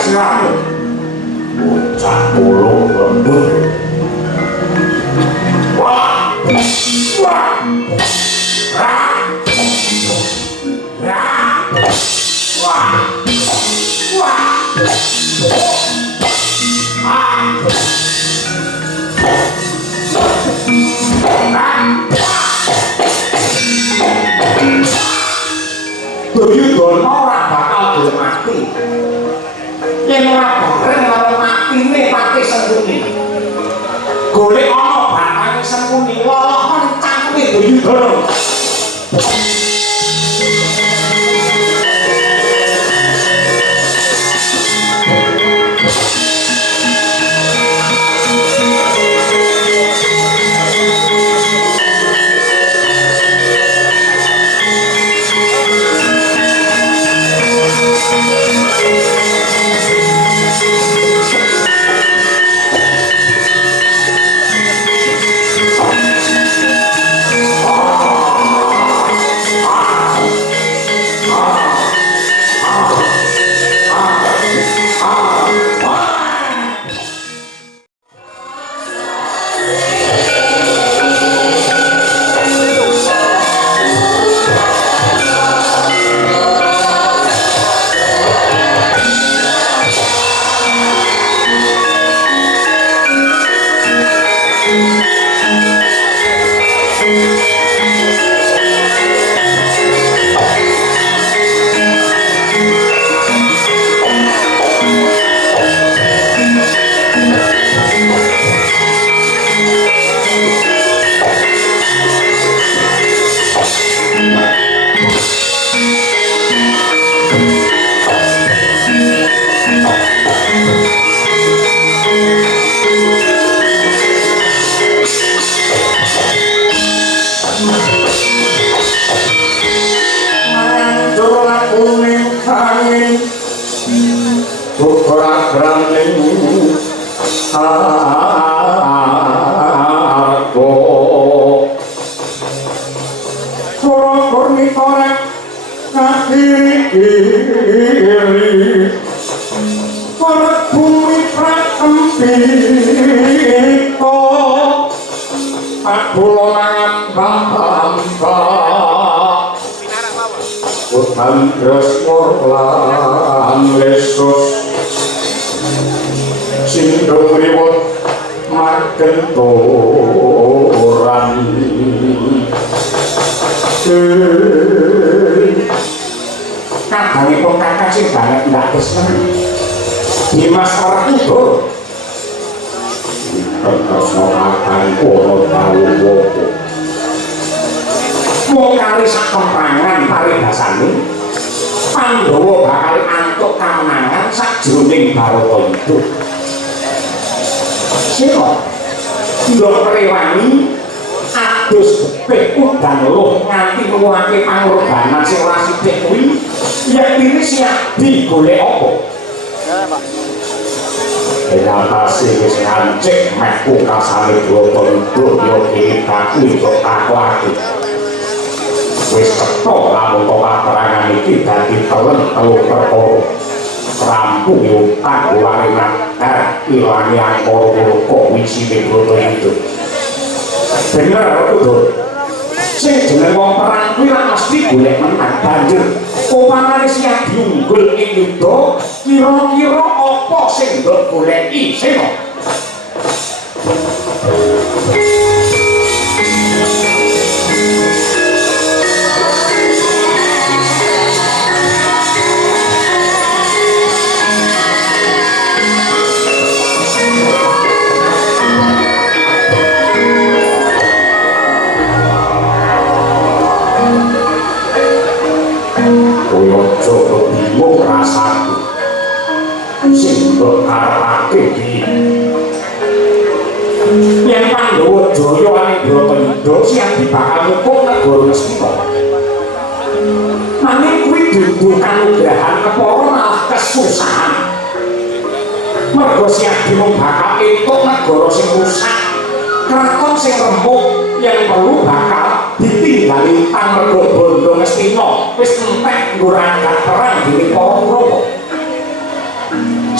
siramu bocah pulung lembut wah wah rah rah wah wah Duryudana ora bakal gelem mati. Yen ora bareng karo matine Patih Sengkuni. Golek ana batang Sengkuni lolohan cangkeme Duryudana.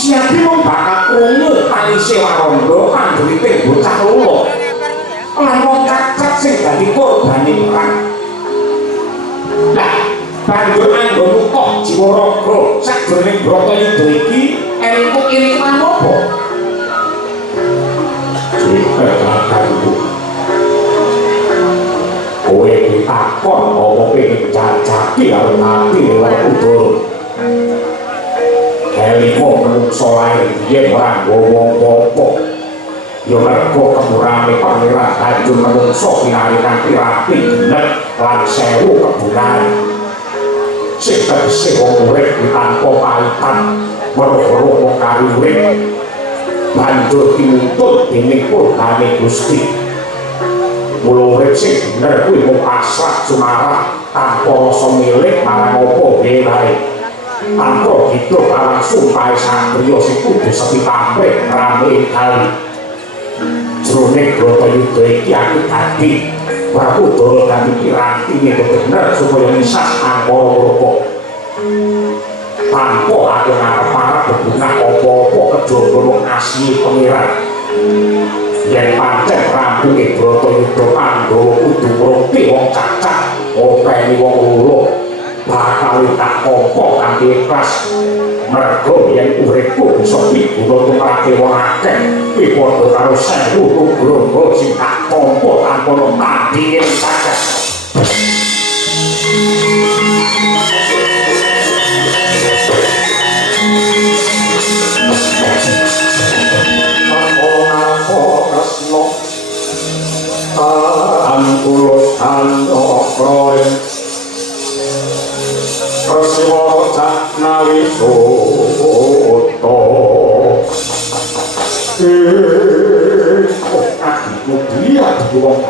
siapa mung bakal krungu tangise Waranda pangguriting bocah loro. Lan wong cacat sing dadi korbane perang. Lah, banjur anggone kok jiwa raga sajroning Bratayuda iki entuk iriman apa? Kowe ditakon apa pengen cacaki karo ati lewat udara. Eliko menungso lair yen ora ngomong apa. Ya mergo kemurane pangeran banjur menungso pinari kanthi rapi bener lan sewu kebunan. Sing tegese wong urip tanpa paitan weruh-weruh wong kariwit banjur dinuntut dening Purgane Gusti. Mula urip sing bener kuwi mung asrat sumarah tanpa rasa milik marang apa wae. Tanpa hidup alang sumpahe satriya sing kudu sepi pamrih rame kali. Jroning Bratayuda iki aku dadi Prabu dadi piranti nek bener supaya misah angkara murka. Tanpa aku ngarep-arep bebungah apa-apa kejaba mung asih pangeran. Yen pancen rampunge Bratayuda Pandhawa kudu ngroti wong cacat, openi wong loro, bakal tak tampa kanthi ikhlas. Mergo yen uripku bisa diguna tumrapake wong akeh, kuwi padha karo 1000 nugroho sing tak tampa tanpa tandinge cacat. Angkulos andokroe Prasiwa caknawi soto Adiku dia diwong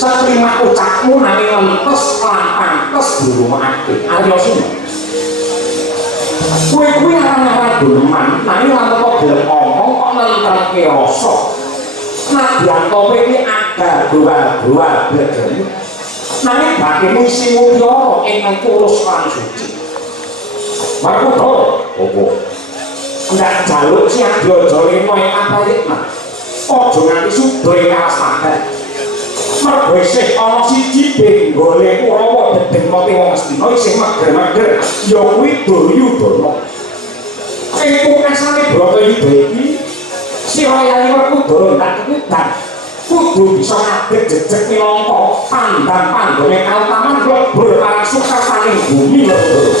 satrima ucapmu nanging lentes lan pantes dirumahake Arya Sina. Kowe kuwi aran-aran guneman nanging lan kok gelem omong kok nentrake rasa. Nadyan kowe iki ada gowa-gowa blegene. Nanging bagimu isi mutiara ingkang tulus lan suci. Markuta opo? Ndak jaluk si Adyaja lima ing Antaritma. Aja nganti sudoe kasadan. Mergo isih ana siji benggole Kurawa dedeng mati wong Astina isih mager-mager ya kuwi Duryudana. Ing pungkasane Bratayuda iki sira yali Werkudara ndak kepitan kudu bisa ngadeg jejeg minangka pandang panggone kautaman lebur marang sukasaning bumi lebur.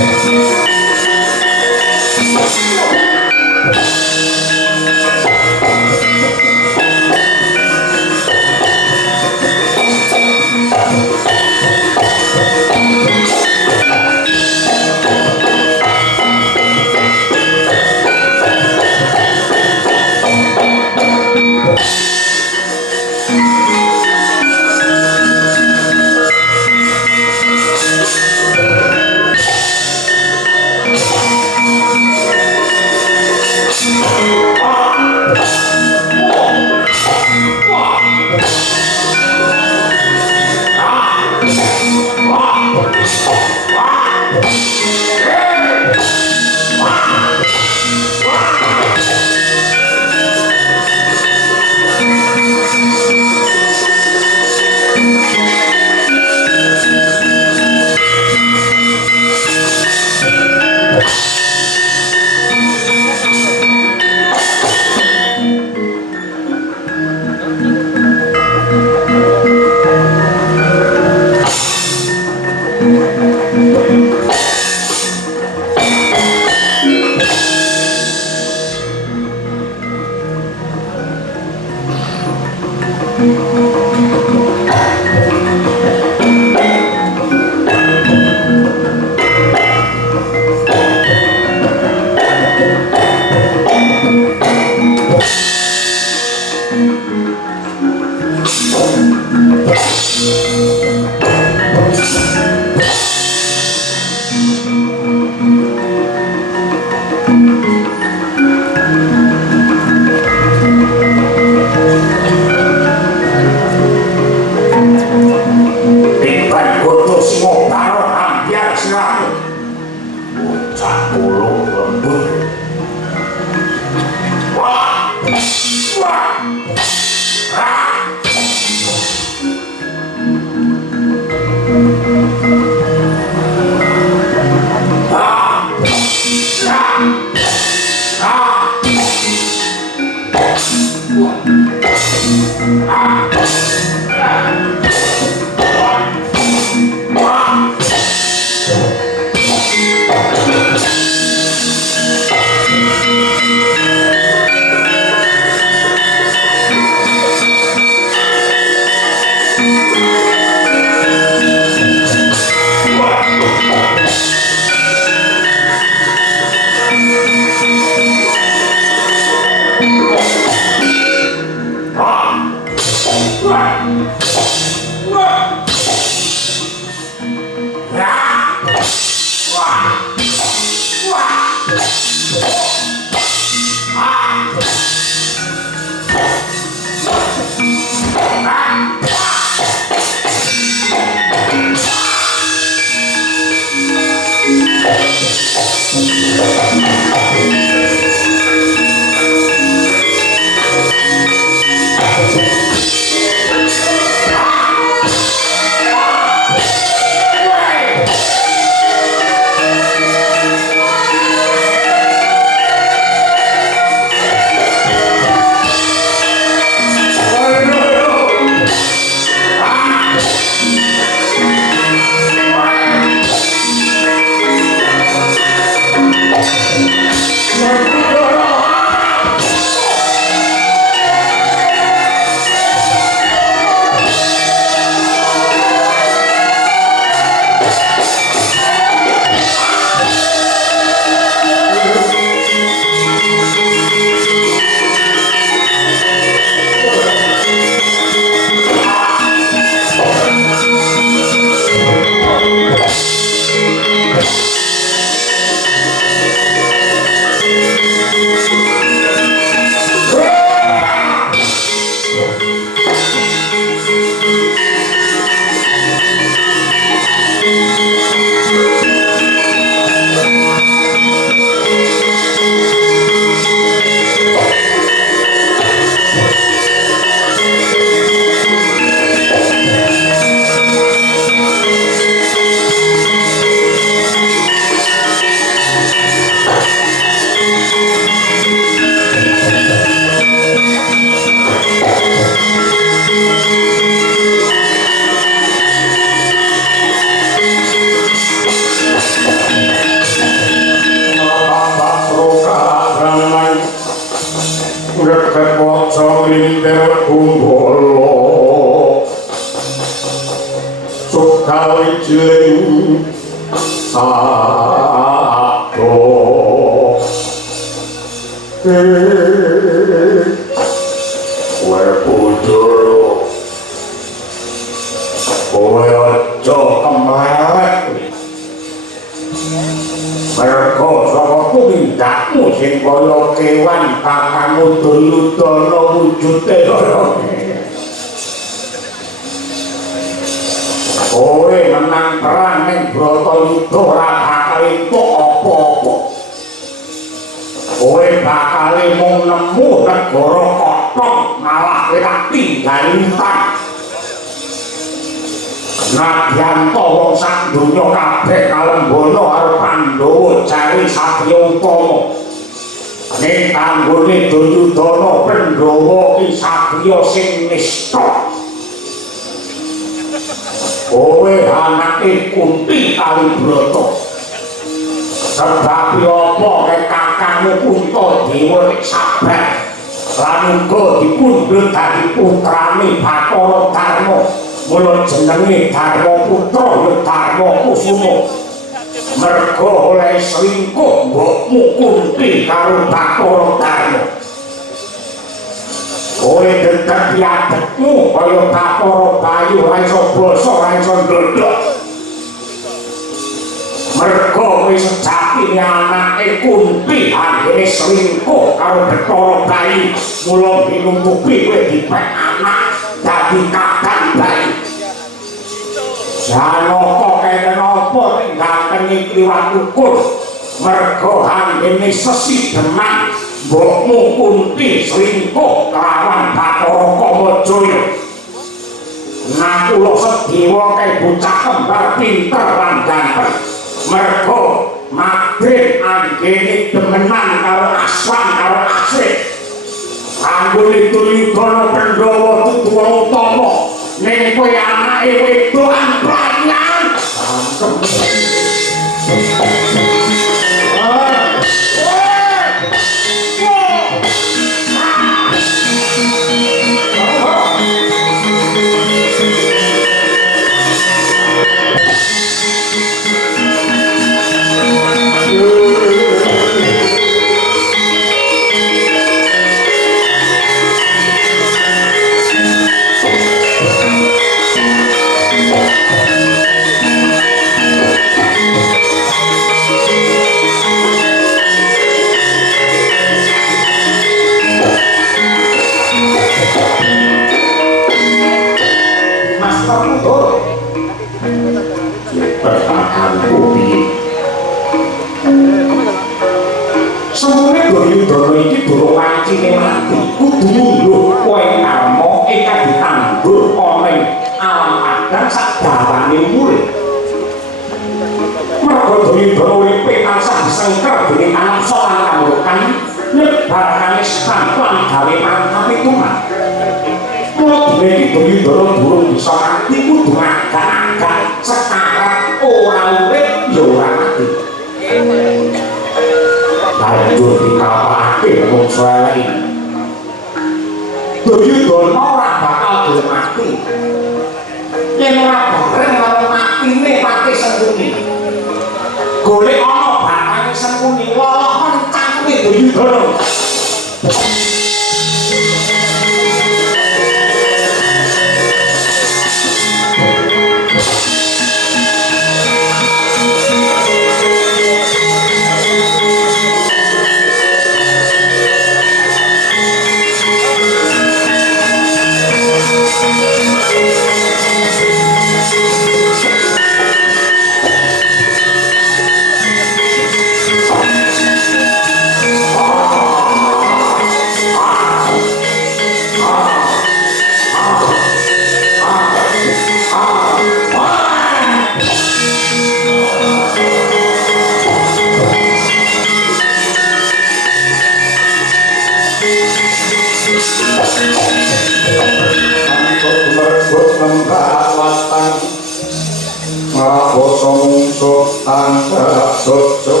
tanpa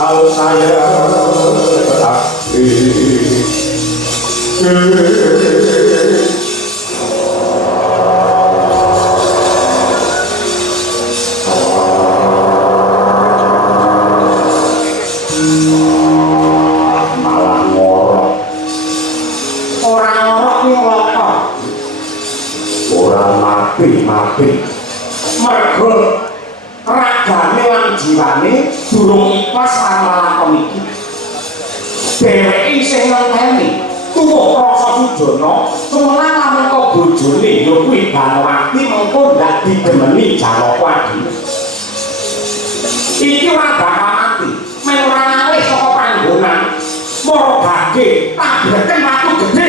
tahu saya tapi malah ngorok orang ngorok ini ngelokok orang mati mergo ragane lan jiwane durung ikhlas karo lakon iki dheweke isih ngenteni tuwuh rasa sujana semenang lamun kok bojone ya kuwi Banowati mengko ndak didemeni Jalawadi iki ora bakal mati men ora ngalih saka panggonan mara gage tabreken watu gedhe